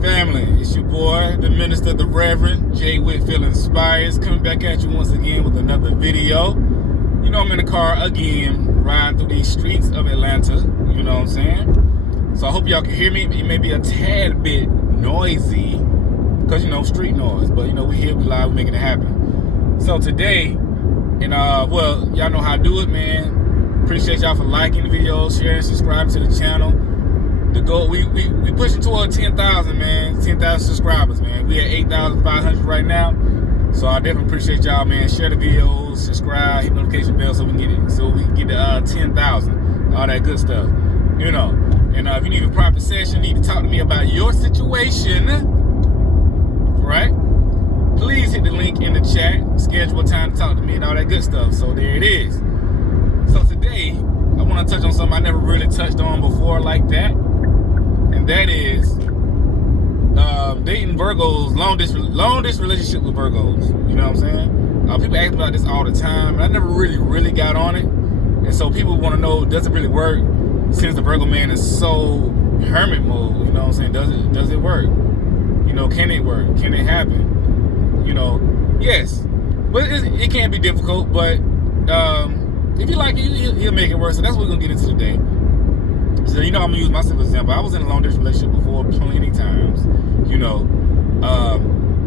family. It's your boy, the minister, the Reverend JWhitfieldInspires, coming back at you once again with another video. You know, I'm in the car again, riding through these streets of Atlanta. You know what I'm saying? So I hope y'all can hear me. It may be a tad bit noisy, because, you know, street noise. But, you know, we here, we live, we making it happen. So today, and, well, y'all know how I do it, man. Appreciate y'all for liking the videos, sharing, subscribing to the channel. The goal, we pushing toward 10,000, man. 10,000 subscribers, man. We at 8,500 right now. So I definitely appreciate y'all, man. Share the videos, subscribe, hit notification bell so we can get it. So we can get the 10,000, all that good stuff, you know. And if you need a private session, need to talk to me about your situation, right? Please hit the link in the chat. Schedule a time to talk to me and all that good stuff. So there it is. So today, I want to touch on something I never really touched on before like that. And that is dating Virgos, long distance relationship with Virgos. You know what I'm saying? People ask me about this all the time, and I never really got on it. And so people want to know, does it really work? Since the Virgo man is so hermit mode, you know what I'm saying? Does it work? You know, can it work? Can it happen? You know, yes, but it can be difficult. But if you like it, he'll make it work. So that's what we're gonna get into today. So, you know, I'm gonna use myself as an example. I was in a long distance relationship before plenty times. You know,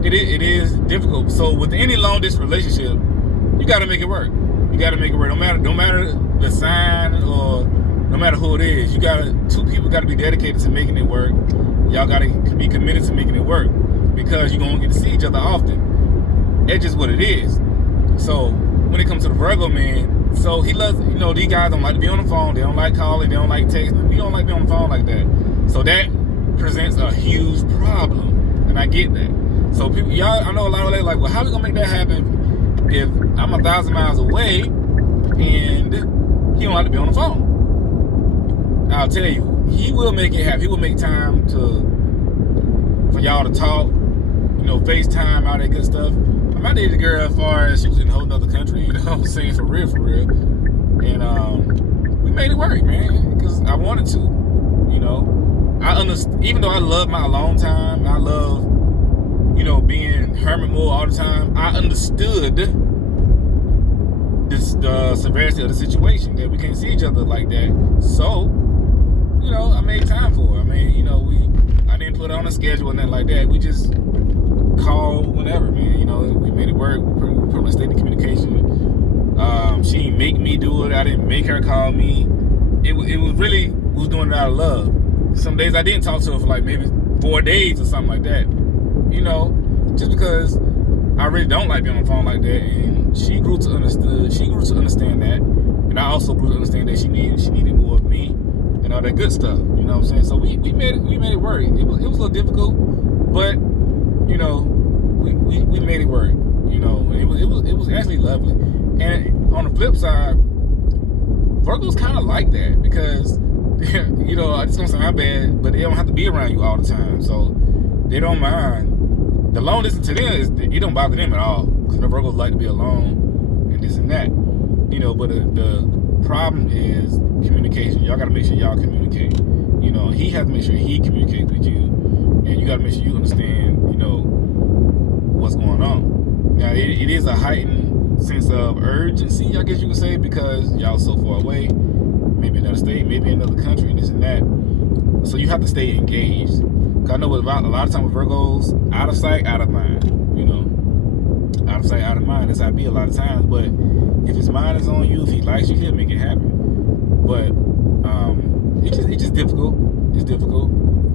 it is difficult. So with any long distance relationship, you got to make it work. You got to make it work. No matter the sign or no matter who it is, two people got to be dedicated to making it work. Y'all got to be committed to making it work, because you're gonna get to see each other often. It's just what it is. So when it comes to the Virgo man, so he loves, you know, these guys don't like to be on the phone. They don't like calling. They don't like texting. We don't like being on the phone like that. So that presents a huge problem, and I get that. So people, y'all, I know a lot of ladies like, well, how we gonna make that happen if I'm 1,000 miles away and he don't like to be on the phone? I'll tell you, he will make it happen. He will make time for y'all to talk, you know, FaceTime, all that good stuff. I dated a girl as far as she was in a whole nother country, you know what I'm saying, for real. And we made it work, man, because I wanted to, you know. I understand, even though I love my alone time, I love, you know, being hermit mode all the time, I understood the severity of the situation, that we can't see each other like that. So, you know, I made time for her. I mean, you know, I didn't put it on a schedule or nothing like that. We just call whenever, man. You know, we made it work. We put in state of communication. She didn't make me do it. I didn't make her call me. It was really, we was doing it out of love. Some days I didn't talk to her for like maybe 4 days or something like that. You know, just because I really don't like being on the phone like that. And she grew to understand that. And I also grew to understand that she needed more of me and all that good stuff. You know what I'm saying? So we made it work. It was a little difficult, but you know, we made it work. You know, it was actually lovely. And on the flip side, Virgo's kind of like that, because you know, it's gonna sound bad, but they don't have to be around you all the time, so they don't mind. The long distance to them it don't bother them at all, because the Virgos like to be alone and this and that. You know, but the problem is communication. Y'all gotta make sure y'all communicate. You know, he has to make sure he communicates with you, and you gotta make sure you understand, you know, what's going on. Now, it is a heightened sense of urgency, I guess you could say, because y'all so far away, maybe another state, maybe another country, and this and that. So you have to stay engaged. Cause I know a lot of times with Virgos, out of sight, out of mind. You know, out of sight, out of mind. That's how it be a lot of times. But if his mind is on you, if he likes you, he'll make it happen. But it's just difficult. It's difficult.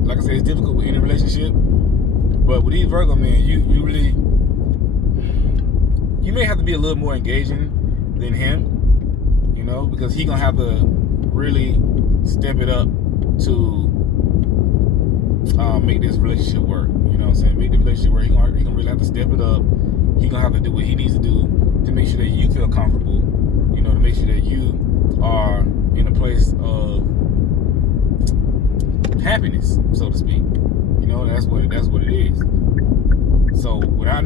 Like I said, it's difficult with any relationship. But with these Virgo men, you may have to be a little more engaging than him, you know, because he gonna have to really step it up to make this relationship work. You know what I'm saying? Make the relationship work. He gonna really have to step it up. He gonna have to do what he needs to do to make sure that you feel comfortable. You know, to make sure that you are in a place of happiness, so to speak. You know, that's what it is. So when I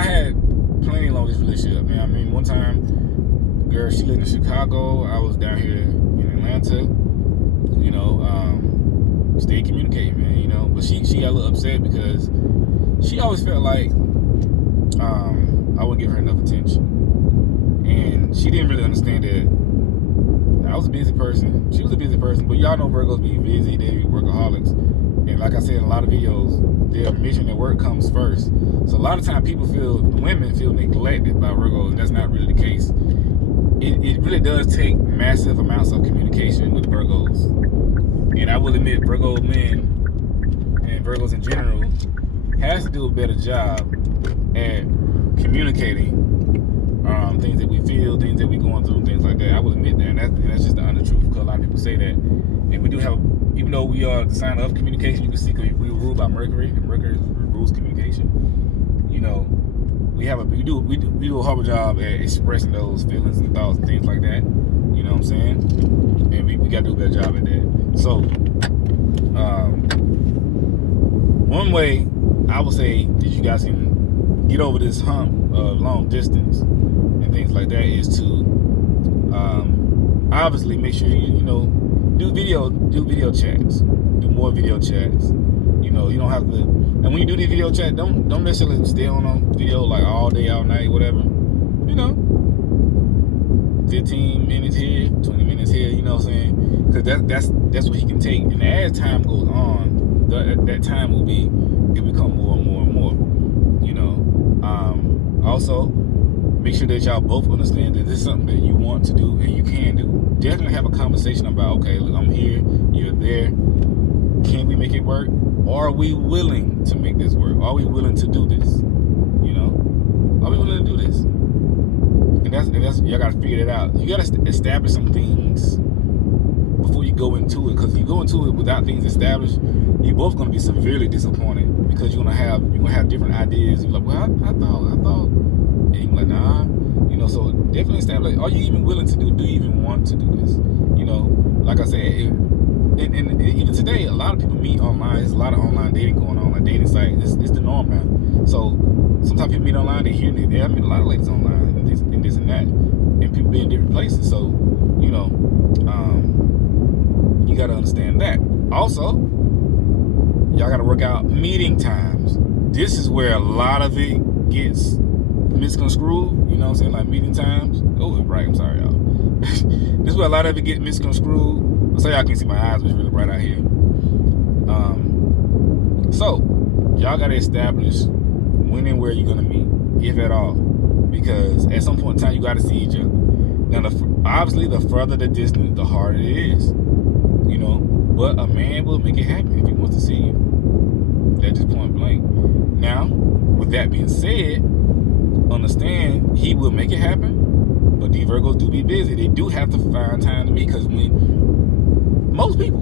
had plenty of long distance relationship, man. I mean, one time, girl, she lived in Chicago. I was down here in Atlanta. You know, stay communicating, man. You know, but she she got a little upset because she always felt like I wouldn't give her enough attention. And she didn't really understand that I was a busy person. She was a busy person, but y'all know Virgos be busy, they be workaholics. And like I said in a lot of videos, their mission at work comes first. So a lot of times women feel neglected by Virgos, and that's not really the case. It really does take massive amounts of communication with Virgos. And I will admit, Virgo men and Virgos in general has to do a better job at communicating things that we feel, things that we're going through, things like that. I will admit that, and that's just the honest truth, because a lot of people say that. And we do have, even though we are the sign of communication, you can see we were ruled by Mercury, and Mercury rules communication. You know, we do a horrible job at expressing those feelings and thoughts and things like that. You know what I'm saying? And we got to do a better job at that. So, one way I would say that you guys can get over this hump of long distance and things like that is to obviously make sure you know do video chats, do more video chats. You know, you don't have to. And when you do these video chats, don't necessarily stay on video like all day, all night, whatever. You know, 15 minutes here, 20 minutes here. You know what I'm saying? Because that's what he can take. And as time goes on, that time will become more and more and more. You know. Also, make sure that y'all both understand that this is something that you want to do and you can do. Definitely have a conversation about, okay, look, I'm here, you're there. Can we make it work? Are we willing to make this work? Are we willing to do this? You know, are we willing to do this? And that's y'all gotta figure that out. You gotta establish some things before you go into it, because if you go into it without things established, you're both gonna be severely disappointed, because you're gonna have different ideas. You're like, well, I thought, and you're like, nah, you know. So definitely establish. Are you even willing to do? Do you even want to do this? You know, like I said, and even today, a lot of people meet online. There's a lot of online dating going on, like dating sites. It's the norm now. So sometimes people meet online. They hear me. I meet a lot of ladies online, and this and that, and people be in different places. So you know, you got to understand that. Also, y'all got to work out meeting times. This is where a lot of it gets misconstrued. You know what I'm saying? Like meeting times. Oh, right. I'm sorry, y'all. This is where a lot of it gets misconstrued. So y'all can see my eyes was really bright out here. So y'all got to establish when and where you're gonna meet, if at all, because at some point in time you got to see each other. Now, obviously, the further the distance, the harder it is. You know, but a man will make it happen if he wants to see you. That's just point blank. Now, with that being said, understand he will make it happen, but these Virgos do be busy. They do have to find time to meet, because when most people,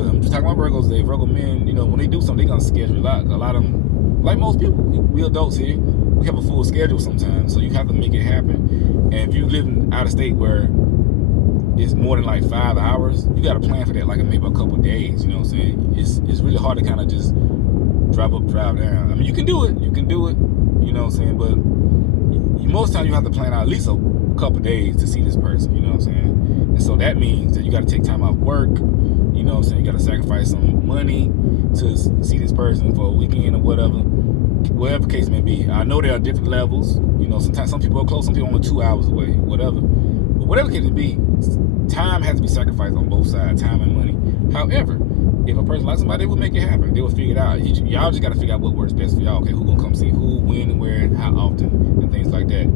I'm just talking about Virgos, they Virgo men, you know, when they do something, they're gonna schedule a lot of them, like most people, we adults here, we have a full schedule sometimes, so you have to make it happen. And if you live out of state where it's more than like 5 hours, you got to plan for that, like maybe a couple days. You know what I'm saying? It's really hard to kind of just drive up, drive down. I mean, you can do it. You know what I'm saying? But most times you have to plan out at least a couple days to see this person. You know what I'm saying? And so that means that you got to take time off work. You know what I'm saying? You got to sacrifice some money to see this person for a weekend or whatever case may be. I know there are different levels. You know, sometimes some people are close, some people are only 2 hours away, whatever. But whatever case it may be, time has to be sacrificed on both sides, time and money. However, if a person likes somebody, they will make it happen. They will figure it out. Y'all just got to figure out what works best for y'all. Okay, who gonna come see who, when, and where, and how often, and things like that.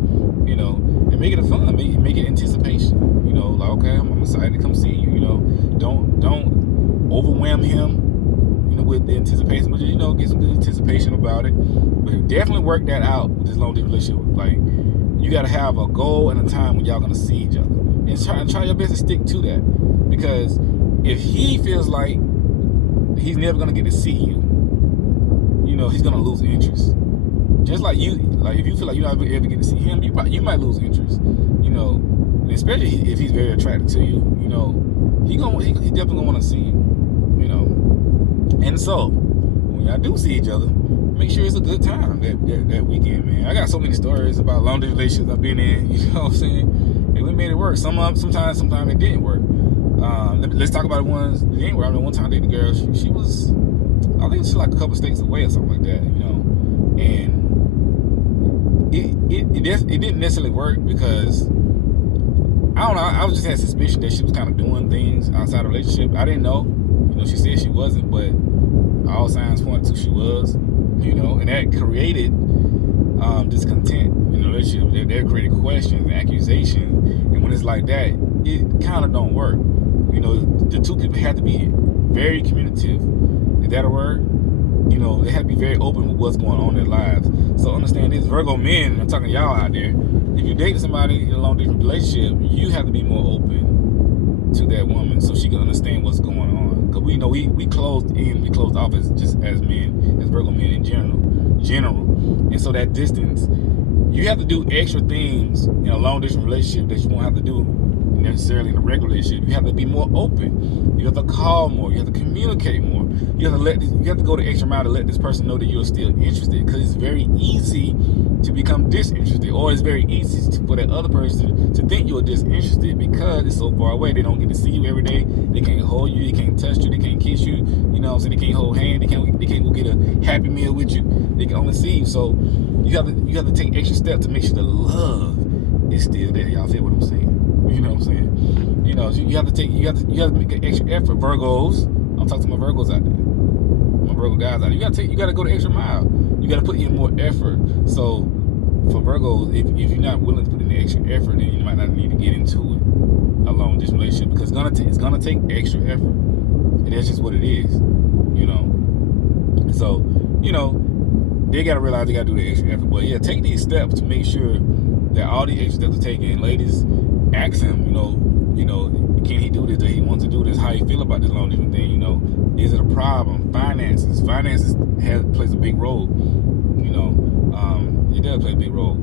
You know, and make it a fun. Make it anticipation. You know, like, okay, I'm excited to come see you. You know, don't overwhelm him, you know, with the anticipation, but you know, get some good anticipation about it. But definitely work that out with this long distance relationship. Like, you got to have a goal and a time when y'all gonna see each other, and try your best to stick to that. Because if he feels like he's never gonna get to see you, you know, he's gonna lose interest. Just like you, like if you feel like you're not ever get to see him, you might lose interest. You know, especially if he's very attracted to you. You know, he definitely gonna want to see you. You know, and so when y'all do see each other, make sure it's a good time that weekend, man. I got so many stories about long distance relationships I've been in. You know what I'm saying? And we made it work. Sometimes it didn't work. Let's talk about the ones that didn't work. I mean, one time I dated a girl. She was I think it's like a couple states away or something like that, you know. And it didn't necessarily work because I don't know. I was just had suspicion that she was kind of doing things outside the relationship. I didn't know. You know, she said she wasn't, but all signs pointed to she was. You know, and that created discontent in the relationship. That created questions and accusations. And when it's like that, it kind of don't work. You know, the two people have to be very communicative. Is that a word? You know, they have to be very open with what's going on in their lives. So understand this, Virgo men, I'm talking to y'all out there, if you're dating somebody in a long distance relationship, you have to be more open to that woman so she can understand what's going on. Because we know we closed off as men, as Virgo men in general. And so that distance, you have to do extra things in a long distance relationship that you won't have to do necessarily in a regular relationship. You have to be more open. You have to call more. You have to communicate more. You have to go the extra mile to let this person know that you're still interested, because it's very easy to become disinterested, or it's very easy for that other person to think you're disinterested because it's so far away. They don't get to see you every day. They can't hold you. They can't touch you. They can't kiss you. You know what I'm saying? They can't hold hands. They can't go get a Happy Meal with you. They can only see you. So you have to take extra steps to make sure the love is still there. Y'all feel what I'm saying? You know what I'm saying? You know, you have to make an extra effort. Virgos, I'm talking to my Virgos out there, my Virgo guys out there. You got to go the extra mile. You got to put in more effort. So for Virgos, if you're not willing to put in the extra effort, then you might not need to get into it, a long distance relationship, because it's gonna take extra effort. And that's just what it is, you know. So, you know, they gotta realize they gotta do the extra effort. But yeah, take these steps to make sure that all these extra steps are taken. And ladies, ask him, you know, can he do this? Does he want to do this? How you feel about this long distance thing? You know, is it a problem? Finances plays a big role. You know, it does play a big role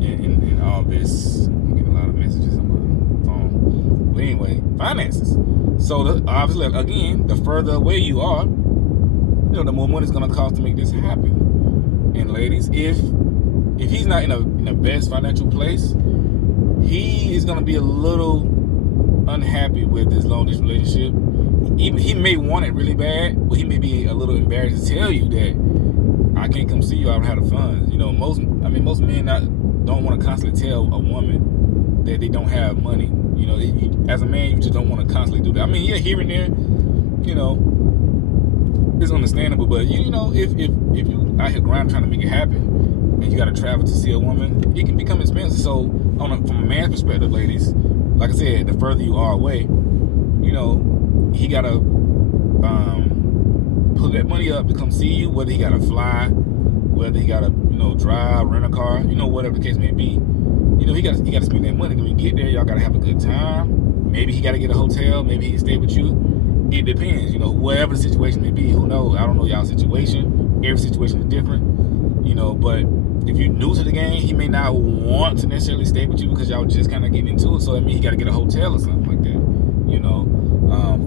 in all this. I'm getting a lot of messages on my phone. But anyway, finances. So obviously, again, the further away you are, you know, the more money it's gonna cost to make this happen. And ladies, if he's not in the best financial place, he is gonna be a little unhappy with this long distance relationship. Even he may want it really bad, but he may be a little embarrassed to tell you that I can't come see you. I don't have the funds. You know, most men don't want to constantly tell a woman that they don't have money. You know, as a man, you just don't want to constantly do that. I mean, yeah, here and there, you know, it's understandable. But you know, if you out here grinding trying to make it happen, and you got to travel to see a woman, it can become expensive. So, from a man's perspective, ladies, like I said, the further you are away, you know, he got to put that money up to come see you, whether he got to fly, whether he got to, you know, drive, rent a car, you know, whatever the case may be. You know, he got to spend that money. When you get there, y'all got to have a good time. Maybe he got to get a hotel. Maybe he can stay with you. It depends, you know, whatever the situation may be. Who knows? I don't know y'all's situation. Every situation is different, you know, but if you're new to the game, he may not want to necessarily stay with you because y'all just kind of getting into it. So that means he got to get a hotel or something like that. You know,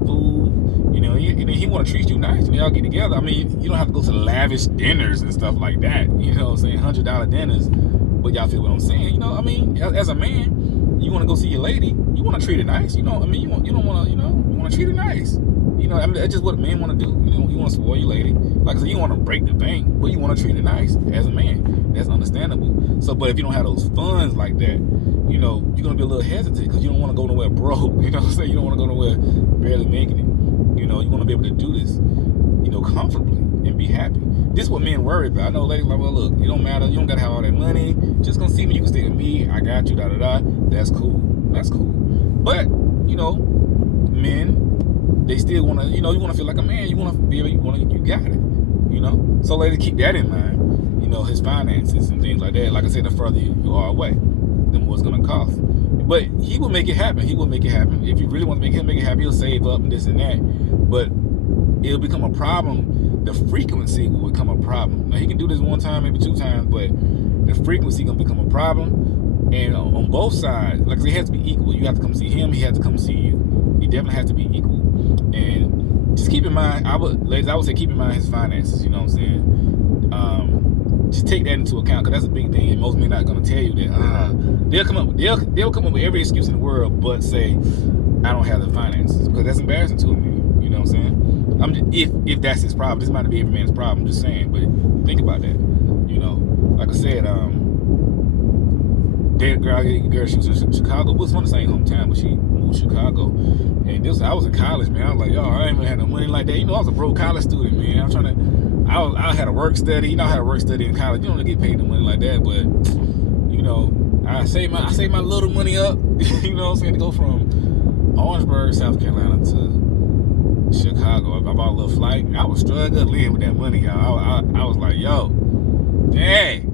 food. You know, he want to treat you nice when y'all get together. I mean, you don't have to go to lavish dinners and stuff like that. You know what I'm saying? $100 dinners. But y'all feel what I'm saying? You know, I mean, as a man, you want to go see your lady. You want to treat her nice. You know, I mean, you don't want to, you know, you want to treat her nice. You know, I mean, that's just what men want to do. You know, you want to spoil your lady. Like I said, you want to break the bank, but you want to treat her nice as a man. That's understandable. So, but if you don't have those funds like that, you know, you're going to be a little hesitant because you don't want to go nowhere broke. You know what I'm saying? You don't want to go nowhere barely making it. You know, you want to be able to do this, you know, comfortably and be happy. This is what men worry about. I know ladies like, well, look, it don't matter. You don't got to have all that money. Just going to see me. You can stay with me. I got you, da-da-da. That's cool. That's cool. But, you know, men, they still want to, you know, you want to feel like a man. You want to be able, you got it, you know? So ladies, keep that in mind. You know, his finances and things like that. Like I said, the further you are away, the more it's going to cost. But he will make it happen. He will make it happen. If you really want to make it happen, he'll save up and this and that. But it'll become a problem. The frequency will become a problem. Now, he can do this one time, maybe two times, but the frequency going to become a problem. And on both sides, like I said, it has to be equal. You have to come see him. He has to come see you. He definitely has to be equal. And just keep in mind, I would say keep in mind his finances. You know what I'm saying? Just take that into account, because that's a big thing. And most men are not going to tell you that. They'll come up with every excuse in the world, but say, I don't have the finances, because that's embarrassing to a man. You know what I'm saying? If that's his problem, this might not be every man's problem. I'm just saying, but think about that. You know, like I said, that girl, she was in Chicago. We was from the same hometown, but she moved to Chicago. And I was in college, man. I was like, yo, I ain't even had no money like that. You know, I was a broke college student, man. I had a work study. You know, I had a work study in college. You don't get paid no money like that, but you know, I saved my little money up. You know what I'm saying, to go from Orangeburg, South Carolina to Chicago. I bought a little flight. I was struggling with that money, y'all. I was like, yo, dang.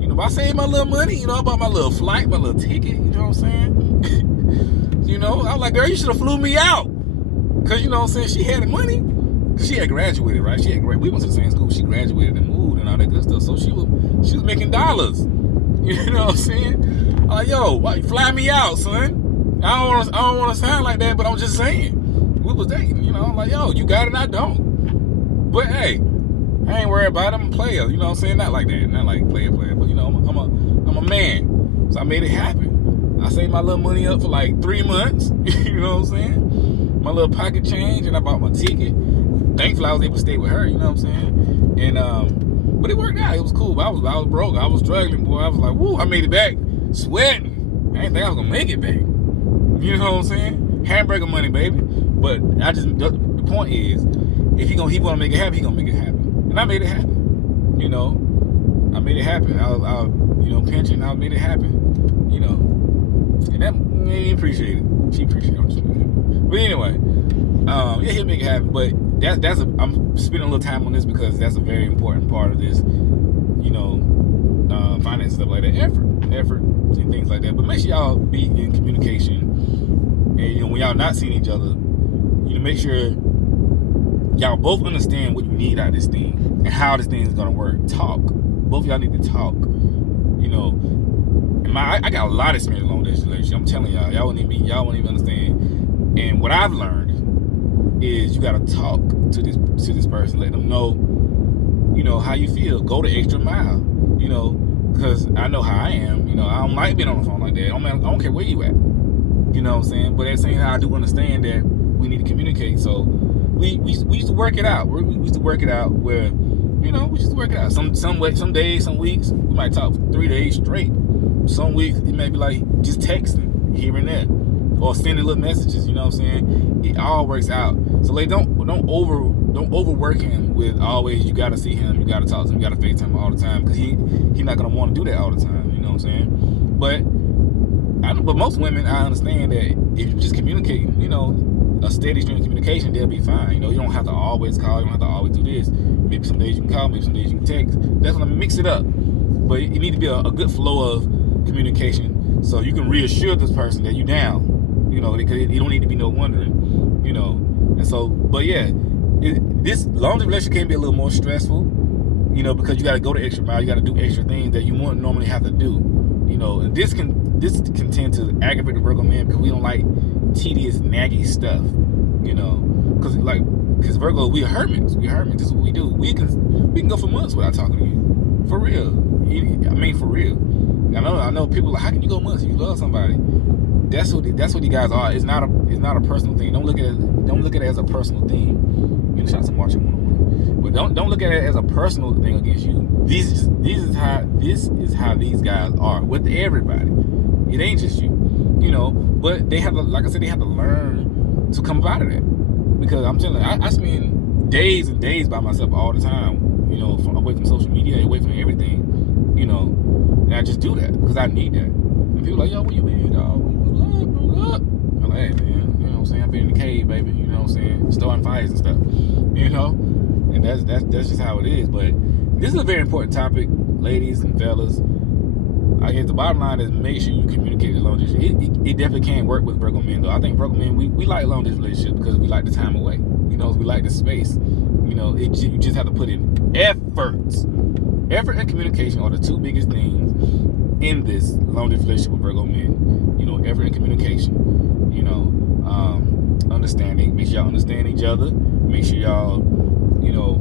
You know, I saved my little money. You know, I bought my little flight, my little ticket. You know what I'm saying? You know, I was like, girl, you should have flew me out. Because, you know what I'm saying, she had the money. She had graduated, right? We went to the same school. She graduated and moved and all that good stuff. So she was making dollars. You know what I'm saying? I'm like, yo, why, fly me out, son. I don't want to sound like that, but I'm just saying. We was dating, you know. I'm like, yo, you got it, I don't. But hey, I ain't worried about it. I'm a player, you know what I'm saying? Not like that, not like player, but you know, I'm a man. So I made it happen. I saved my little money up for like 3 months. You know what I'm saying? My little pocket change, and I bought my ticket. Thankfully, I was able to stay with her. You know what I'm saying? And but it worked out. It was cool. But I was broke. I was struggling, boy. I was like, woo! I made it back, sweating. I didn't think I was gonna make it back. You know what I'm saying? Hamburger money, baby. But the point is, if he wanna make it happen, he gonna make it happen. And I made it happen. You know, I made it happen. I you know, pension. I made it happen. You know, and that he appreciated it. She appreciated it. But anyway, yeah, he'll make it happen. But I'm spending a little time on this because that's a very important part of this. You know, finance stuff like that, effort, and things like that. But make sure y'all be in communication. And you know, when y'all not seeing each other, you know, make sure y'all both understand what you need out of this thing and how this thing is gonna work. Talk. Both of y'all need to talk. You know, and I got a lot of experience along this relationship. I'm telling y'all won't even understand. And what I've learned is you gotta talk to this person, let them know, you know, how you feel. Go the extra mile. You know, because I know how I am. You know, I don't like being on the phone like that. I don't care where you at. You know what I'm saying? But at the same time, I do understand that we need to communicate. So we used to work it out. We used to work it out where, you know, we used to work it out. Some days, some weeks, we might talk for 3 days straight. Some weeks it may be like just texting here and there, or sending little messages. You know what I'm saying? It all works out. So like, don't overwork him with always you gotta see him, you gotta talk to him, you gotta FaceTime him all the time, because he's not gonna want to do that all the time. You know what I'm saying? But most women, I understand that if you just communicate, you know, a steady stream of communication, they'll be fine. You know, you don't have to always call, you don't have to always do this. Maybe some days you can call, maybe some days you can text. Definitely mix it up. But it needs to be a good flow of communication so you can reassure this person that you're down. You know, because it don't need to be no wondering. You know, and so, but yeah, this long relationship can be a little more stressful. You know, because you got to go the extra mile, you got to do extra things that you wouldn't normally have to do. You know, and this can tend to aggravate the Virgo man because we don't like tedious, naggy stuff. You know, because Virgo, we are hermits. This is what we do. We can go for months without talking to you. For real. I mean, for real. I know people are like, how can you go months? You love somebody. That's what you guys are. It's not a personal thing. Don't look at it as a personal thing. You know, shout out to Marching 101. But don't look at it as a personal thing against you. This is how these guys are with everybody. It ain't just you. You know, but they have to, like I said, they have to learn to come out of that. Because I'm telling you, I spend days and days by myself all the time. You know, away from social media, away from everything. You know, and I just do that because I need that. And people are like, yo, where you been, dog? I'm like, hey, man, you know what I'm saying? I've been in the cave, baby. You know what I'm saying? Starting fires and stuff. You know, and that's just how it is. But this is a very important topic, ladies and fellas. I guess the bottom line is make sure you communicate the long distance. It definitely can work with Virgo men, though. I think Virgo men, we like long distance relationships because we like the time away. You know, we like the space. You know, you just have to put in efforts. Effort and communication are the two biggest things in this long distance relationship with Virgo men. You know, effort and communication. You know, understanding. Make sure y'all understand each other. Make sure y'all, you know,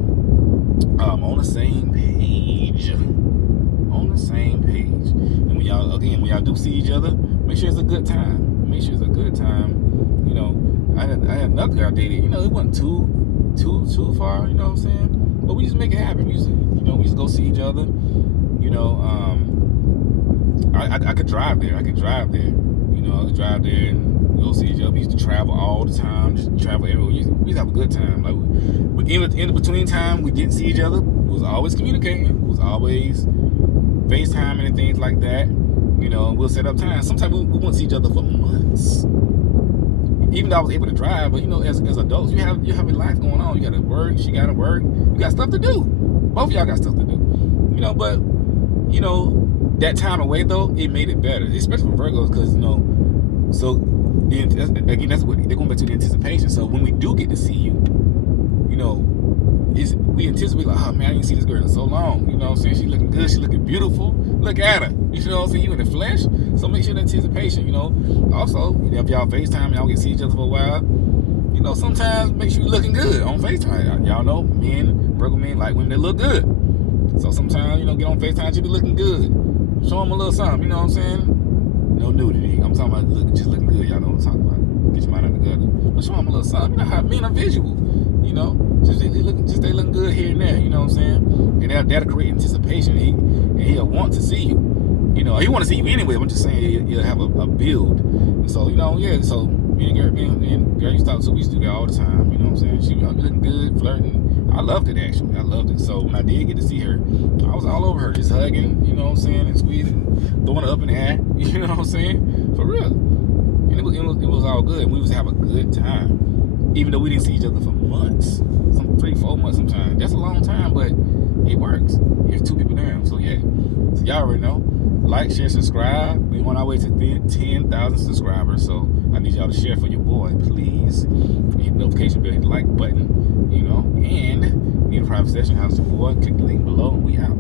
on the same page. On the same page. And when y'all do see each other, make sure it's a good time. Make sure it's a good time. You know, I had another girl I dated. You know, it wasn't too far. You know what I'm saying? But we just make it happen. We just go see each other. You know, I could drive there. I could drive there. You know, I could drive there and go see each other. We used to travel all the time. Just travel everywhere. We used to have a good time. Like, but in between time, we didn't see each other. We was always communicating. We was always FaceTiming and things like that. You know, we'll set up time. Sometimes we wouldn't see each other for months. Even though I was able to drive, but you know, as adults, you have a life going on. You got to work. She got to work. You got stuff to do. Both of y'all got stuff to do. You know, but you know, that time away though, it made it better, especially for Virgos, because you know, so again, that's what they're going back to, the anticipation. So when we do get to see you, you know, we anticipate like, oh man, I didn't see this girl in so long. You know what I'm saying? She looking good. She looking beautiful. Look at her. You know what I'm saying? You in the flesh. So make sure the anticipation. You know. Also, if y'all FaceTime and y'all get to see each other for a while, you know, sometimes make sure you're looking good on FaceTime. Y'all know, Virgo men like women that look good. So sometimes, you know, get on FaceTime, you be looking good. Show them a little something. You know what I'm saying? No nudity. I'm talking about just looking good. Y'all know what I'm talking about. Get your mind out of the gutter. But show them a little something. You know how men are visual. You know, just they looking good here and there. You know what I'm saying? And that'll create anticipation. And he'll want to see you. You know, he want to see you anyway. I'm just saying he'll have a build. And so, you know, yeah. So me and girl used to talk, so we used to do that all the time. You know what I'm saying? She was looking good, flirting. I loved it actually. I loved it. So when I did get to see her, I was all over her, just hugging. You know what I'm saying? And squeezing, throwing her up in the air. You know what I'm saying? For real. And it was all good. And we was having a good time. Even though we didn't see each other for months, 3-4 months sometimes. That's a long time, but it works. There's 2 people down. So yeah. So y'all already know. Like, share, subscribe. We on our way to 10,000 subscribers. So I need y'all to share for your boy, please. Hit the notification bell, hit the like button, you know. And need a private session, house your boy. Click the link below. We out.